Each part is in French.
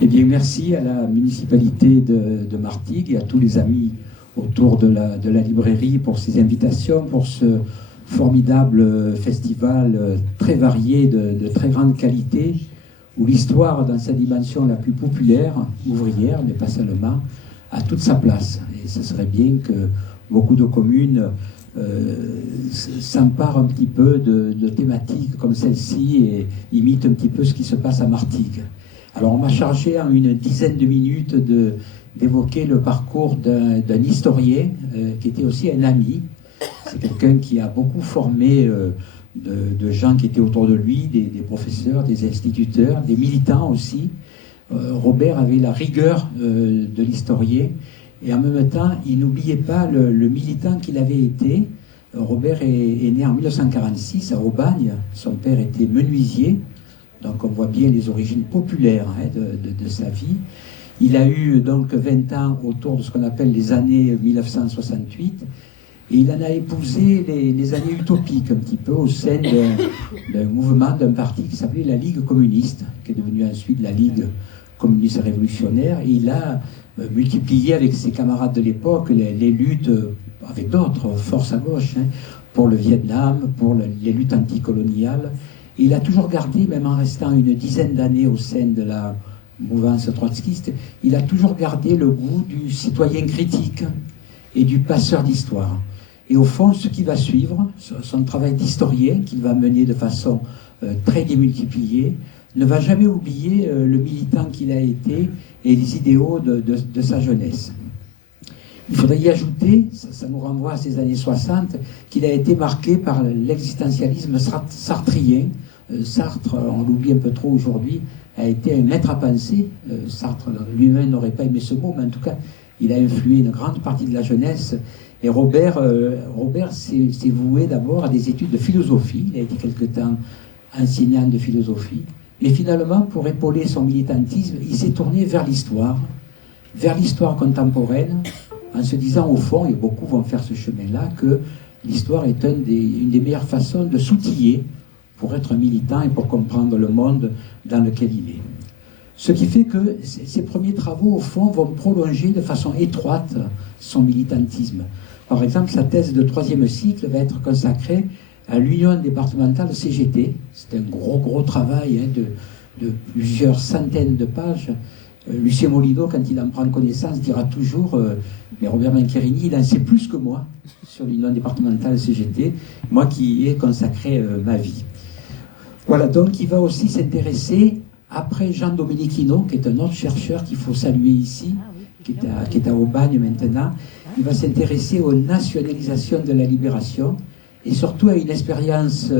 Eh bien, merci à la municipalité de Martigues et à tous les amis autour de la librairie pour ces invitations, pour ce formidable festival très varié, de très grande qualité, où l'histoire, dans sa dimension la plus populaire, ouvrière, mais pas seulement, a toute sa place. Et ce serait bien que beaucoup de communes s'emparent un petit peu de thématiques comme celle-ci et imitent un petit peu ce qui se passe à Martigues. Alors on m'a chargé en une dizaine de minutes d'évoquer le parcours d'un historien qui était aussi un ami. C'est quelqu'un qui a beaucoup formé de gens qui étaient autour de lui, des professeurs, des instituteurs, des militants aussi. Robert avait la rigueur de l'historien et en même temps, il n'oubliait pas le militant qu'il avait été. Robert est né en 1946 à Aubagne. Son père était menuisier. Donc on voit bien les origines populaires de sa vie. Il a eu donc 20 ans autour de ce qu'on appelle les années 1968 et il en a épousé les années utopiques un petit peu au sein d'un mouvement, d'un parti qui s'appelait la Ligue communiste, qui est devenu ensuite la Ligue communiste révolutionnaire. Et il a multiplié avec ses camarades de l'époque les luttes avec d'autres forces à gauche pour le Vietnam, pour les luttes anticoloniales. Il a toujours gardé, même en restant une dizaine d'années au sein de la mouvance trotskiste, il a toujours gardé le goût du citoyen critique et du passeur d'histoire. Et au fond, ce qui va suivre, son travail d'historien, qu'il va mener de façon très démultipliée, ne va jamais oublier le militant qu'il a été et les idéaux de sa jeunesse. Il faudrait y ajouter, ça nous renvoie à ces années 60, qu'il a été marqué par l'existentialisme sartrien. Sartre, on l'oublie un peu trop aujourd'hui, a été un maître à penser. Sartre lui-même n'aurait pas aimé ce mot, mais en tout cas, il a influé une grande partie de la jeunesse. Et Robert s'est voué d'abord à des études de philosophie. Il a été quelque temps enseignant de philosophie. Mais finalement, pour épauler son militantisme, il s'est tourné vers l'histoire contemporaine, en se disant au fond, et beaucoup vont faire ce chemin-là, que l'histoire est une des meilleures façons de s'outiller pour être militant et pour comprendre le monde dans lequel il est. Ce qui fait que ces premiers travaux, au fond, vont prolonger de façon étroite son militantisme. Par exemple, sa thèse de 3e cycle va être consacrée à l'Union départementale CGT. C'est un gros travail de plusieurs centaines de pages. Lucien Molino, quand il en prend connaissance, dira toujours mais Robert Mancherini, il en sait plus que moi sur l'Union départementale CGT, moi qui y ai consacré ma vie. Voilà, donc il va aussi s'intéresser, après Jean Domenichino, qui est un autre chercheur qu'il faut saluer ici, qui est à Aubagne maintenant, il va s'intéresser aux nationalisations de la libération et surtout à une expérience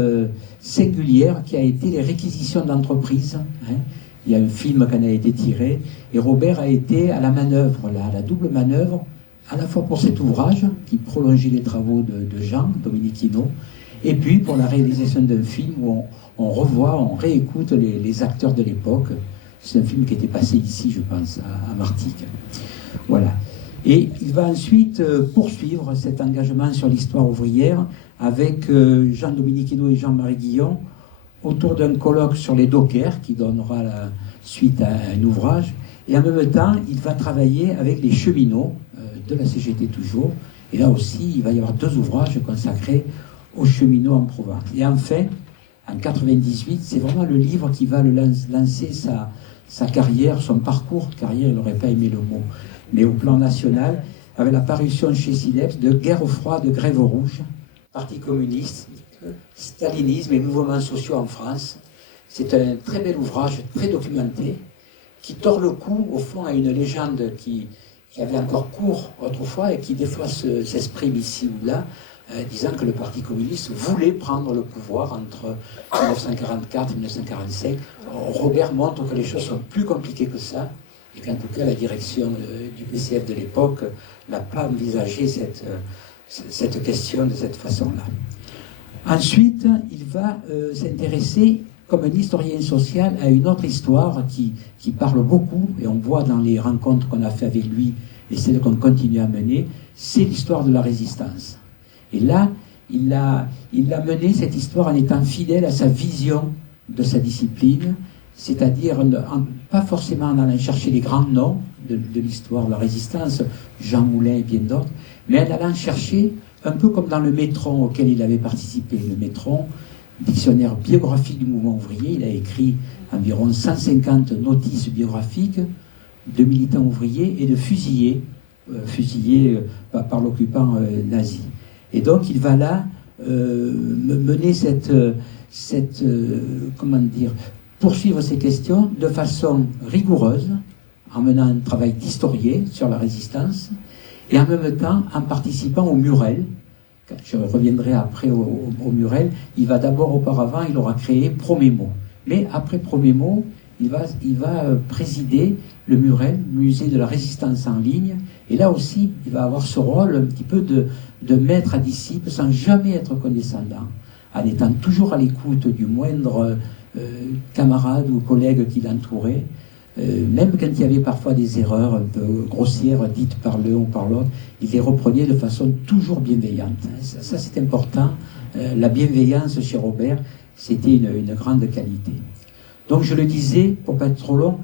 singulière qui a été les réquisitions d'entreprises. Il y a un film qui en a été tiré, et Robert a été à la manœuvre, à la double manœuvre, à la fois pour cet ouvrage qui prolongeait les travaux de Jean Domenichino, et puis pour la réalisation d'un film où on réécoute les acteurs de l'époque. C'est un film qui était passé ici, je pense, à Martigues. Voilà. Et il va ensuite poursuivre cet engagement sur l'histoire ouvrière avec Jean Domenichino et Jean-Marie Guillon autour d'un colloque sur les dockers qui donnera la suite à un ouvrage. Et en même temps, il va travailler avec les cheminots de la CGT toujours. Et là aussi, il va y avoir 2 ouvrages consacrés aux cheminots en Provence. Et enfin, en 98, c'est vraiment le livre qui va lancer sa carrière, son parcours carrière, il n'aurait pas aimé le mot, mais au plan national, avec la parution chez Sileps de Guerre froide, grève rouge, Parti communiste, stalinisme et mouvements sociaux en France. C'est un très bel ouvrage, très documenté, qui tord le cou, au fond, à une légende qui avait encore cours autrefois et qui, des fois, s'exprime ici ou là, disant que le Parti communiste voulait prendre le pouvoir entre 1944 et 1945. Robert montre que les choses sont plus compliquées que ça, et qu'en tout cas, la direction du PCF de l'époque n'a pas envisagé cette question de cette façon-là. Ensuite, il va s'intéresser, comme un historien social, à une autre histoire qui parle beaucoup, et on voit dans les rencontres qu'on a fait avec lui, et celles qu'on continue à mener, c'est l'histoire de la résistance. Et là, il a mené cette histoire en étant fidèle à sa vision de sa discipline, c'est-à-dire pas forcément en allant chercher les grands noms de l'histoire de la résistance, Jean Moulin et bien d'autres, mais en allant chercher, un peu comme dans le Métron auquel il avait participé, le Métron, dictionnaire biographique du mouvement ouvrier, il a écrit environ 150 notices biographiques de militants ouvriers et de fusillés, par l'occupant nazi. Et donc il va là mener poursuivre ces questions de façon rigoureuse, en menant un travail d'historien sur la résistance, et en même temps en participant au Murel. Je reviendrai après au Murel. Il va d'abord, auparavant, il aura créé Promémo. Mais après Promémo, il va présider le Murel, musée de la résistance en ligne. Et là aussi, il va avoir ce rôle un petit peu de maître à disciple, sans jamais être condescendant, en étant toujours à l'écoute du moindre camarade ou collègue qui l'entourait. Même quand il y avait parfois des erreurs un peu grossières dites par l'un ou par l'autre, il les reprenait de façon toujours bienveillante. Ça c'est important. La bienveillance chez Robert, c'était une grande qualité. Donc je le disais, pour ne pas être trop long,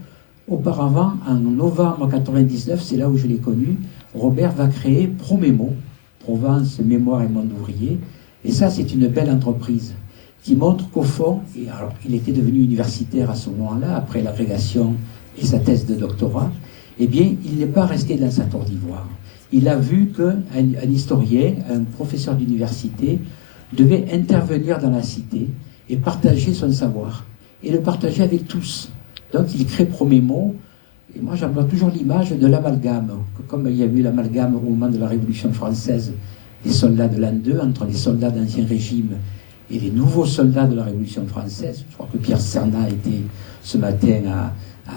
auparavant, en novembre 1999, c'est là où je l'ai connu, Robert va créer Promémo, Provence, Mémoire et Monde ouvrier. Et ça, c'est une belle entreprise qui montre qu'au fond, et alors il était devenu universitaire à ce moment-là, après l'agrégation et sa thèse de doctorat, eh bien, il n'est pas resté dans sa tour d'ivoire. Il a vu qu'un historien, un professeur d'université, devait intervenir dans la cité et partager son savoir, et le partager avec tous. Donc il crée Promémo, et moi j'emploie toujours l'image de l'amalgame, comme il y a eu l'amalgame au moment de la Révolution française, des soldats de l'an 2, entre les soldats d'Ancien Régime et les nouveaux soldats de la Révolution française. Je crois que Pierre Cernat était ce matin à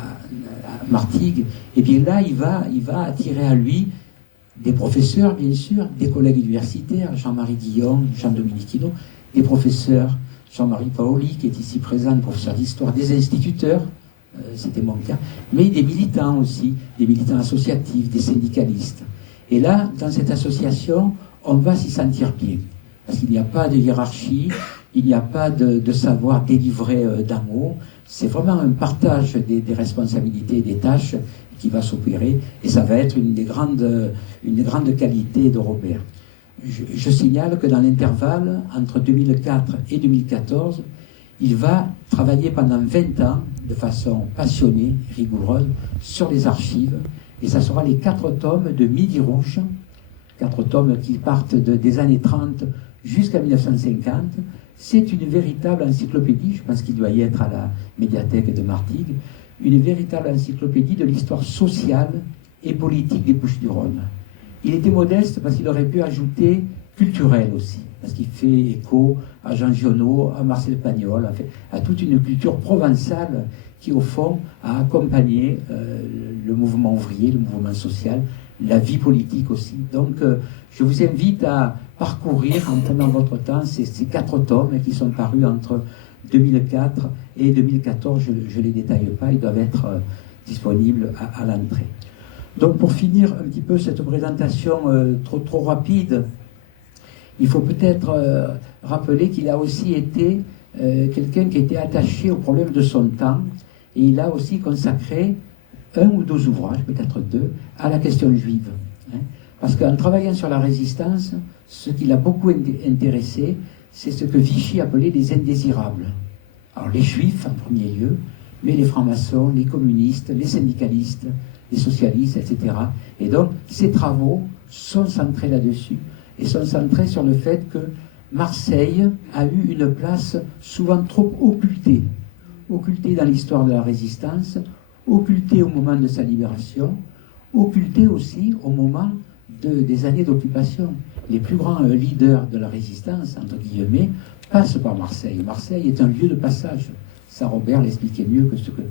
Martigues. Et bien là, il va attirer à lui des professeurs, bien sûr, des collègues universitaires, Jean-Marie Guillaume, Jean-Dominique Hinault, des professeurs, Jean-Marie Paoli, qui est ici présent, professeur d'histoire, des instituteurs, c'était mon cas, mais des militants aussi, des militants associatifs, des syndicalistes. Et là, dans cette association, on va s'y sentir bien. Parce qu'il n'y a pas de hiérarchie, il n'y a pas de savoir délivré d'en haut. C'est vraiment un partage des responsabilités et des tâches qui va s'opérer. Et ça va être une des grandes qualités de Robert. Je signale que dans l'intervalle, entre 2004 et 2014, il va travailler pendant 20 ans de façon passionnée, rigoureuse, sur les archives. Et ça sera les 4 tomes de Midi Rouge, 4 tomes qui partent des années 30 jusqu'à 1950. C'est une véritable encyclopédie, je pense qu'il doit y être à la médiathèque de Martigues, une véritable encyclopédie de l'histoire sociale et politique des Bouches-du-Rhône. Il était modeste parce qu'il aurait pu ajouter culturel aussi, parce qu'il fait écho à Jean Giono, à Marcel Pagnol, à toute une culture provençale qui, au fond, a accompagné le mouvement ouvrier, le mouvement social, la vie politique aussi. Donc, je vous invite à parcourir, en prenant votre temps, ces 4 tomes qui sont parus entre 2004 et 2014. Je ne les détaille pas, ils doivent être disponibles à l'entrée. Donc, pour finir un petit peu cette présentation trop rapide, il faut peut-être rappeler qu'il a aussi été quelqu'un qui était attaché au problème de son temps, et il a aussi consacré 1 ou 2 ouvrages, peut-être 2, à la question juive. Parce qu'en travaillant sur la résistance, ce qui l'a beaucoup intéressé, c'est ce que Vichy appelait les indésirables. Alors les juifs en premier lieu, mais les francs-maçons, les communistes, les syndicalistes, les socialistes, etc. Et donc, ces travaux sont centrés là-dessus, et sont centrés sur le fait que Marseille a eu une place souvent trop occultée dans l'histoire de la résistance, occultée au moment de sa libération, occultée aussi au moment des années d'occupation. Les plus grands leaders de la résistance, entre guillemets, passent par Marseille. Marseille est un lieu de passage. Ça, Robert l'expliquait mieux que ce que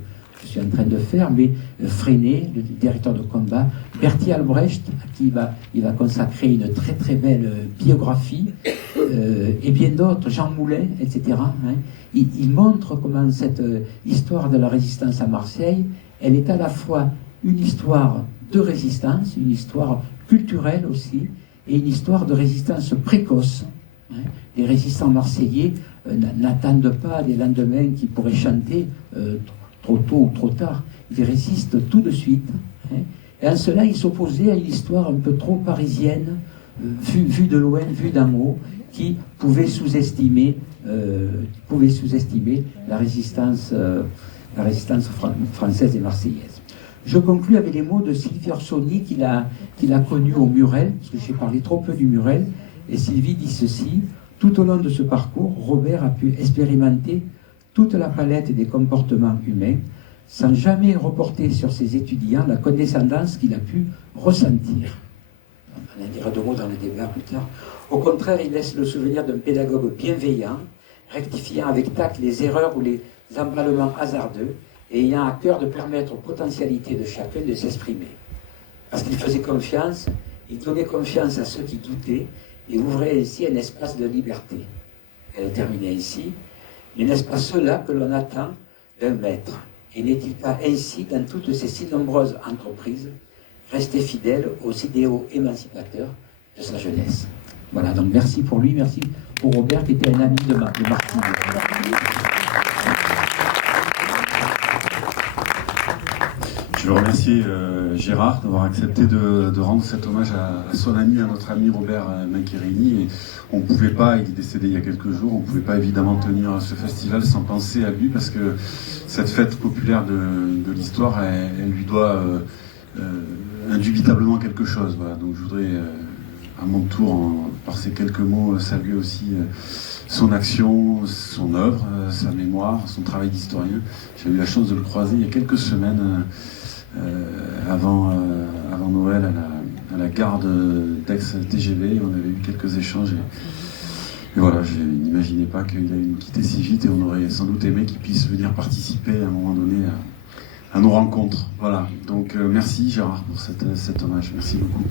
je suis en train de faire, mais Freinet, le directeur de combat, Berthier Albrecht, à qui il va consacrer une très très belle biographie, et bien d'autres, Jean Moulin, etc. Il montre comment cette histoire de la résistance à Marseille, elle est à la fois une histoire de résistance, une histoire culturelle aussi, et une histoire de résistance précoce. Les résistants marseillais n'attendent pas les lendemains qui pourraient chanter trop tôt ou trop tard, il résiste tout de suite. Hein. Et en cela, il s'opposait à une histoire un peu trop parisienne, vue de loin, vue d'en haut, qui pouvait sous-estimer la résistance française et marseillaise. Je conclus avec les mots de Sylvie Orsoni qu'il a connu au Murel, parce que j'ai parlé trop peu du Murel, et Sylvie dit ceci: tout au long de ce parcours, Robert a pu expérimenter toute la palette des comportements humains, sans jamais reporter sur ses étudiants la condescendance qu'il a pu ressentir. On en dira deux mots dans le débat plus tard. Au contraire, il laisse le souvenir d'un pédagogue bienveillant, rectifiant avec tact les erreurs ou les emballements hasardeux, et ayant à cœur de permettre aux potentialités de chacun de s'exprimer. Parce qu'il faisait confiance, il donnait confiance à ceux qui doutaient, et ouvrait ainsi un espace de liberté. Elle terminait ainsi: mais n'est-ce pas cela que l'on attend d'un maître? Et n'est-il pas ainsi dans toutes ces si nombreuses entreprises, rester fidèle aux idéaux émancipateurs de sa jeunesse? Voilà, donc merci pour lui, merci pour Robert qui était un ami de Martine. Je veux remercier Gérard d'avoir accepté de rendre cet hommage à son ami, à notre ami Robert Macchiarini. Et on ne pouvait pas, il est décédé il y a quelques jours, on ne pouvait pas évidemment tenir ce festival sans penser à lui, parce que cette fête populaire de l'histoire, elle lui doit indubitablement quelque chose. Voilà. Donc je voudrais à mon tour, par ces quelques mots, saluer aussi son action, son œuvre, sa mémoire, son travail d'historien. J'ai eu la chance de le croiser il y a quelques semaines avant Noël à la gare d'Aix-TGV. On avait eu quelques échanges et voilà, je n'imaginais pas qu'il allait nous quitter si vite, et on aurait sans doute aimé qu'il puisse venir participer à un moment donné à nos rencontres. Voilà, donc merci Gérard pour cet hommage, merci beaucoup.